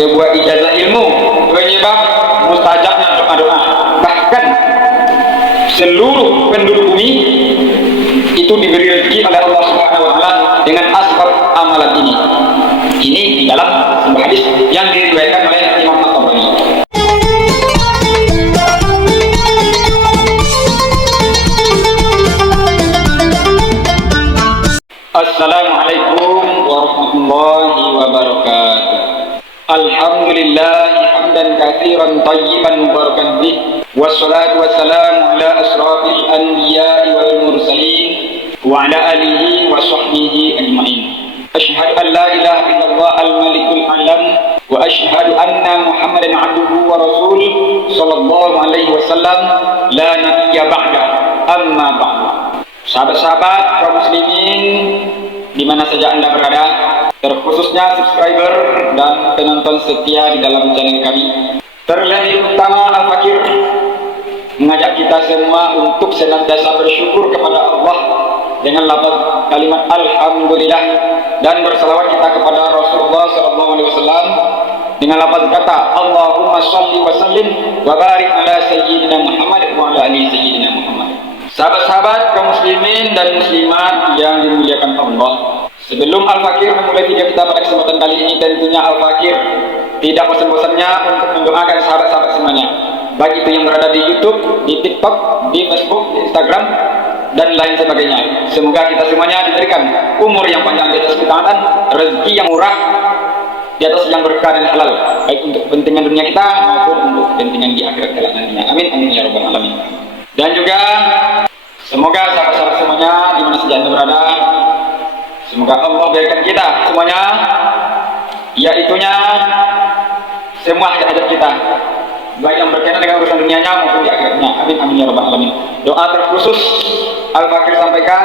sebuah ijazah ilmu, penyebab mustajabnya doa-doa. Bahkan seluruh penduduk bumi itu diberi rezeki oleh Allah Subhanahu wa taala dengan asbab amalan ini. Ini di dalam sebuah hadis yang diriwayatkan oleh Imam At-Tabrani. Assalamualaikum warahmatullahi wabarakatuh. Alhamdulillah hamdan katsiran thayyiban mubarakan bih, wassalatu wassalamu ala asrafil anbiya'i wal mursalin wa ala alihi wa sahbihi ajma'in. Asyhadu an la ilaha illallah al-malikul alam wa asyhadu anna Muhammadan abduhu wa rasuluh sallallahu alaihi wasallam la nabiyya ba'da, amma ba'du. Sahabat-sahabat kaum muslimin di mana saja Anda berada, terkhususnya subscriber dan penonton setia di dalam channel kami. Terlebih utama Al-Fakir mengajak kita semua untuk senantiasa bersyukur kepada Allah dengan lafaz kalimat Alhamdulillah, dan bersalawat kita kepada Rasulullah SAW dengan lafaz kata Allahumma shalli wa sallim wa barik ala sayyidina Muhammad wa ala ali sayyidina Muhammad. Sahabat-sahabat kaum muslimin dan muslimat yang dimuliakan Allah, sebelum Al-Fakir memulai video kita pada kesempatan kali ini, tentunya Al-Fakir tidak bosan-bosannya untuk mendoakan sahabat-sahabat semuanya, baik itu yang berada di YouTube, di TikTok, di Facebook, di Instagram, dan lain sebagainya. Semoga kita semuanya diberikan umur yang panjang di atas ketaatan, rezeki yang murah di atas yang berkah dan halal, baik untuk kepentingan dunia kita maupun untuk kepentingan di akhirat kelak nantinya. Amin amin ya rabbal alamin. Dan juga semoga sahabat-sahabat semuanya di mana saja Anda berada, semoga Allah berikan kita semuanya, yaitunya semua hajat kita, baik yang berkaitan dengan urusan dunianya maupun di akhiratnya. Amin amin ya rabbal alamin. Doa terkhusus Al-Fakir sampaikan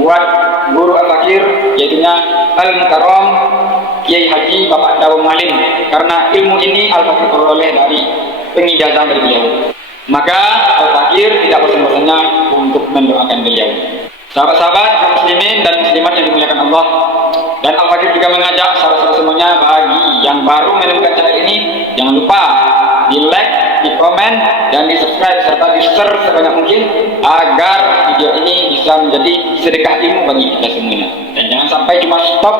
buat guru Al-Fakir, yaitunya Al-Mukarram Kiai Haji Bapak Dawang Malim, karena ilmu ini Al-Fakir peroleh dari pengijazah dari beliau. Maka Al-Fakir tidak bosan-bosannya untuk mendoakan beliau. Sahabat-sahabat kaum muslimin dan muslimat yang dimuliakan Allah, dan Al-Fakir juga mengajak sahabat-sahabat semuanya, bagi yang baru menemukan channel ini, jangan lupa di like, di komen, dan di subscribe serta di share sebanyak mungkin agar video ini bisa menjadi sedekah ilmu bagi kita semuanya. Dan jangan sampai cuma stop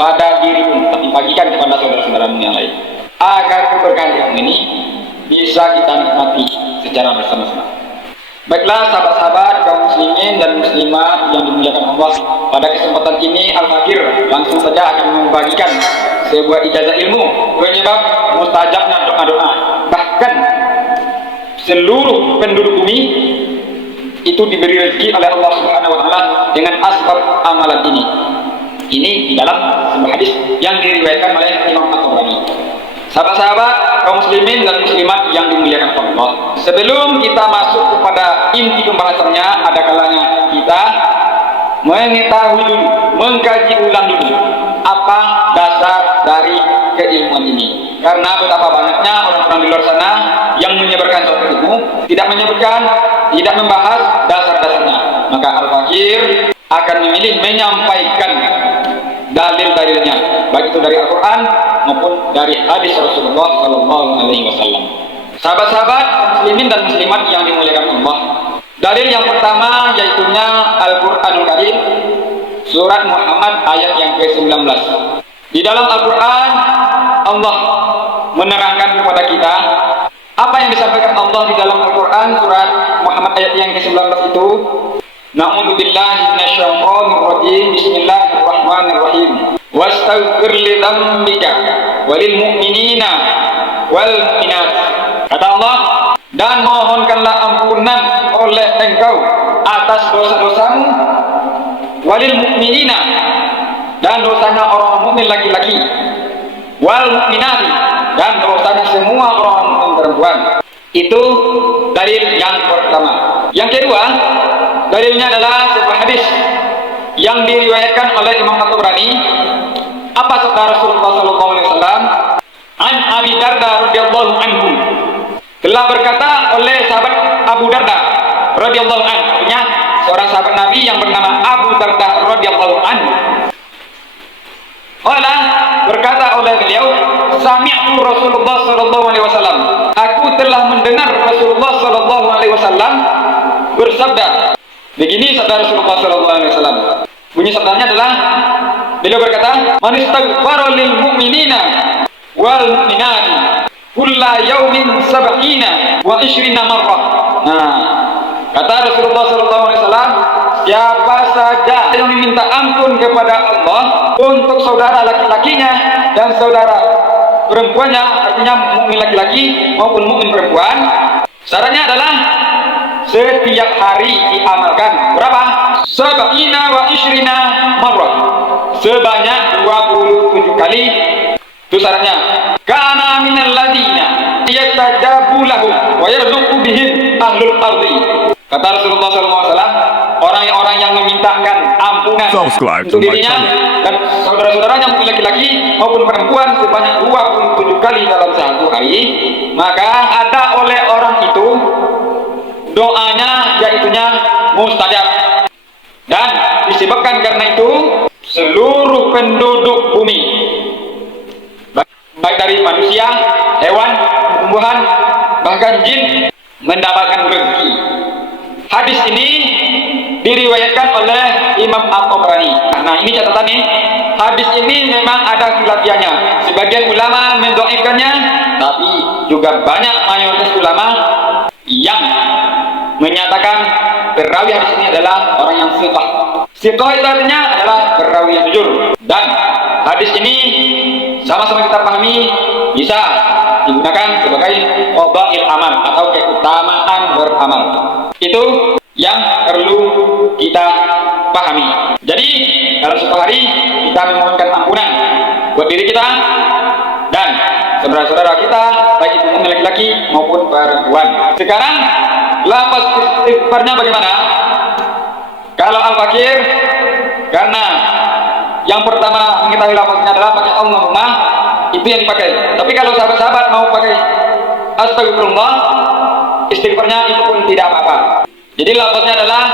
pada dirimu, tapi bagikan kepada saudara-saudaramu yang lain, agar keberkahan ilmu ini bisa kita nikmati secara bersama-sama. Baiklah sahabat-sahabat kaum muslimin dan muslimat yang dimuliakan Allah, pada kesempatan ini Al-Fakir langsung saja akan membagikan sebuah ijazah ilmu, penyebab mustajabnya doa-doa. Bahkan seluruh penduduk bumi itu diberi rezeki oleh Allah Subhanahu wa taala dengan asbab amalan ini. Ini di dalam sebuah hadis yang diriwayatkan oleh Imam At-Tabrani. Sahabat-sahabat kaum muslimin dan muslimat yang dimuliakan Allah, sebelum kita masuk kepada inti pembahasannya, ada kalanya kita mengetahui dulu, mengkaji ulang dulu apa dasar dari keilmuan ini. Karena betapa banyaknya orang-orang di luar sana yang menyebarkan suatu ilmu, tidak menyebutkan, tidak membahas dasar-dasarnya. Maka Al-Fakir akan memilih menyampaikan dalil-dalilnya, baik itu dari Al-Quran maupun dari hadis Rasulullah Sallallahu Alaihi Wasallam. Sahabat-sahabat muslimin dan muslimat yang dimuliakan Allah, dalil yang pertama yaitunya Al-Quranul Karim, surat Muhammad ayat yang ke-19. Di dalam Al-Quran Allah menerangkan kepada kita apa yang disampaikan Allah di dalam Al-Quran surat Muhammad ayat yang ke-19 itu. Na'udzubillahi minasyaitonir rajim. Bismillahirrahmanirrahim. Wastaghfir li dzambika walil mu'minina wal mu'minat. Kata Allah, dan mohonkanlah ampunan oleh engkau atas dosa-dosamu, walil mu'minina, dan dosanya orang mukmin laki-laki, wal mu'minat, dan dosanya semua orang mukmin perempuan. Itu dalil yang pertama. Yang kedua, dalilnya adalah sebuah hadis yang diriwayatkan oleh Imam At-Tabrani. Apa sabda Rasulullah SAW? An Abi Darda radhiyallahu anhu, telah berkata oleh sahabat Abu Darda radhiyallahu anhu, artinya seorang sahabat Nabi yang bernama Abu Darda radhiyallahu anhu. Berkata oleh beliau, sami'tu Rasulullah sallallahu alaihi wasallam. Aku telah mendengar Rasulullah sallallahu alaihi wasallam bersabda. Begini sabda Rasulullah sallallahu alaihi wasallam. Bunyi sabdanya adalah beliau berkata, "Man istaghfara lil mu'minina wal mu'minati kulla yaumin sab'ina wa 20 marrah." Nah, kata Rasulullah sallallahu alaihi wasallam, siapa saja yang meminta ampun kepada Allah untuk saudara laki-lakinya dan saudara perempuannya, artinya mukmin laki-laki maupun mukmin perempuan, syaratnya adalah setiap hari diamalkan berapa? Sab'ina wa 20 marrah, sebanyak 27 kali. Itu syaratnya. Kana minal ladina yatajabu lahum wa yarzuqu bihim ahlul ardi. Kata Rasulullah SAW, orang-orang yang memintakan ampunan untuk dirinya dan saudara-saudaranya mungkin laki-laki maupun perempuan sebanyak 27 kali dalam satu hari, maka ada oleh orang itu doanya yaitunya mustajab. Dan disebabkan karena itu seluruh penduduk bumi, baik dari manusia, hewan, tumbuhan, bahkan jin, mendapatkan rezeki. Hadis ini diriwayatkan oleh Imam At-Tabrani. Nah, ini catatan nih. Hadis ini memang ada khilafiahnya. Sebagian ulama mendhaifkannya, tapi juga banyak mayoritas ulama yang menyatakan perawi hadis ini adalah orang yang thiqah. Thiqah itu artinya adalah perawi yang jujur. Dan hadis ini sama-sama kita pahami bisa digunakan sebagai fadhail amal atau keutamaan beramal. Itu yang perlu kita pahami. Jadi dalam satu hari kita memohonkan ampunan buat diri kita dan saudara-saudara kita, baik itu laki-laki maupun perempuan. Sekarang lafaz istighfarnya bagaimana? Kalau al-fakir, karena yang pertama mengetahui lafaznya adalah pakai Allahumma, itu yang dipakai. Tapi kalau sahabat-sahabat mau pakai astagfirullah, istighfarnya itu pun tidak apa-apa. Jadi lafaznya adalah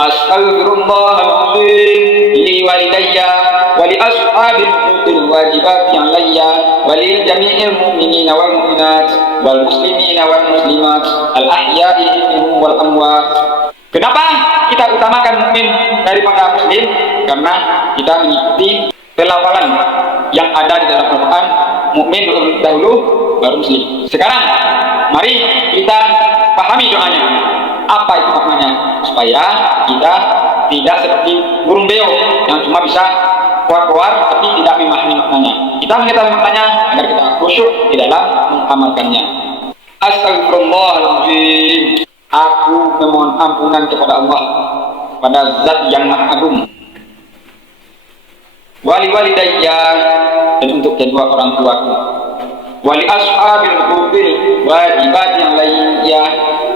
astaghfirullahaladzim li walidayya wa li ashabil huquqil wajibat yang layya wa lil jami'il mu'minina wal mu'minat wal muslimina wal muslimat al ahya'i minhum wal amwat. Kenapa kita utamakan mukmin daripada muslim? Karena kita mengikuti pelafalan yang ada di dalam Al-Quran, mukmin dahulu baru muslim. Sekarang mari kita pahami doanya. Apa itu maknanya? Supaya kita tidak seperti burung beo yang cuma bisa keluar-keluar tapi tidak memahami maknanya. Kita mengetahui maknanya agar kita khusyuk di dalam mengamalkannya. Astagfirullahaladzim. Aku memohon ampunan kepada Allah, pada Zat yang Maha Agung. Wali walidayya, dan untuk kedua orang tuaku. Wali ashabil huquqil wajibat yang lainnya,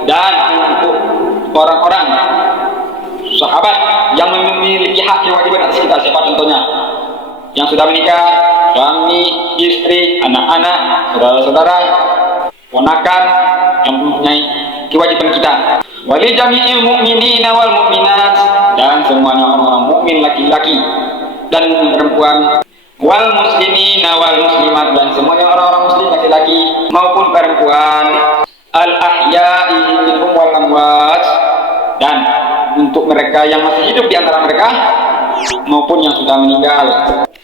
dan untuk orang-orang sahabat yang memiliki hak kewajiban atas kita. Siapa contohnya? Yang sudah menikah, suami, istri, anak-anak, saudara-saudara, ponakan yang mempunyai kewajiban kita. Wali jami'il mu'minina wal mu'minat, dan semuanya orang-orang mukmin laki-laki dan mukmin perempuan, wal muslimina wal muslimat, dan semuanya orang-orang muslim laki-laki maupun perempuan, al ahya'i minhum wal amwat, dan untuk mereka yang masih hidup di antara mereka maupun yang sudah meninggal.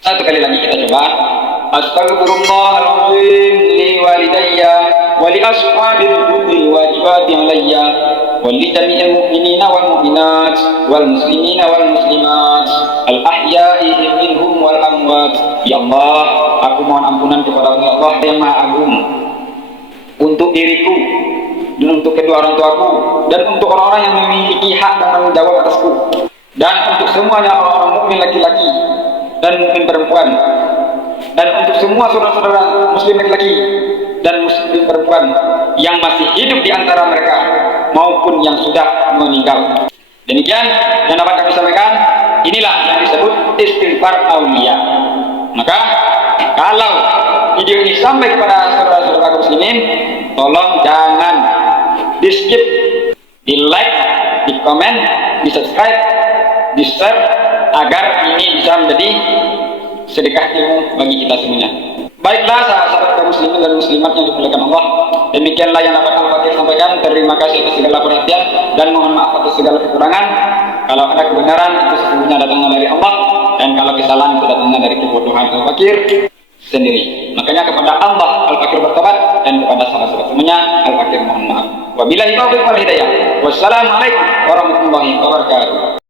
Satu kali lagi kita coba. Astaghfirullahaladzim li walidayya wa li ashabil huquqil wajibat yang layya wa li jami'il mu'minina wal mu'minat wal muslimina wal muslimat al ahya'i minhum wal amwat. Ya Allah, aku mohon ampunan kepada Allah yang Maha Agung untuk diriku dan untuk kedua orang tuaku dan untuk orang-orang yang memiliki hak dan tanggung jawab atasku, dan untuk semuanya orang-orang mukmin laki-laki dan mukmin perempuan, dan untuk semua saudara-saudara muslim laki-laki dan muslim perempuan yang masih hidup di antara mereka maupun yang sudah meninggal. Demikian yang dapat kami sampaikan. Inilah yang disebut istighfar aulia. Maka kalau video ini sampai kepada saudara-saudara muslimin, tolong jangan di skip, di like, di komen, di subscribe, di share, agar ini bisa menjadi sedekah ilmu bagi kita semuanya. Baiklah sahabat kaum muslimin dan muslimat yang dimuliakan Allah, demikianlah yang dapat Al-Fakir sampaikan. Terima kasih atas segala perhatian dan mohon maaf atas segala kekurangan. Kalau ada kebenaran itu sesungguhnya datangnya dari Allah, dan kalau kesalahan itu datangnya dari kebodohan Al-Fakir sendiri. Makanya kepada Allah Al-Fakir bertobat, dan kepada sahabat temannya Al-Fakir mohon maaf. Wabillahi taufiq wal hidayah. Wassalamualaikum warahmatullahi wabarakatuh.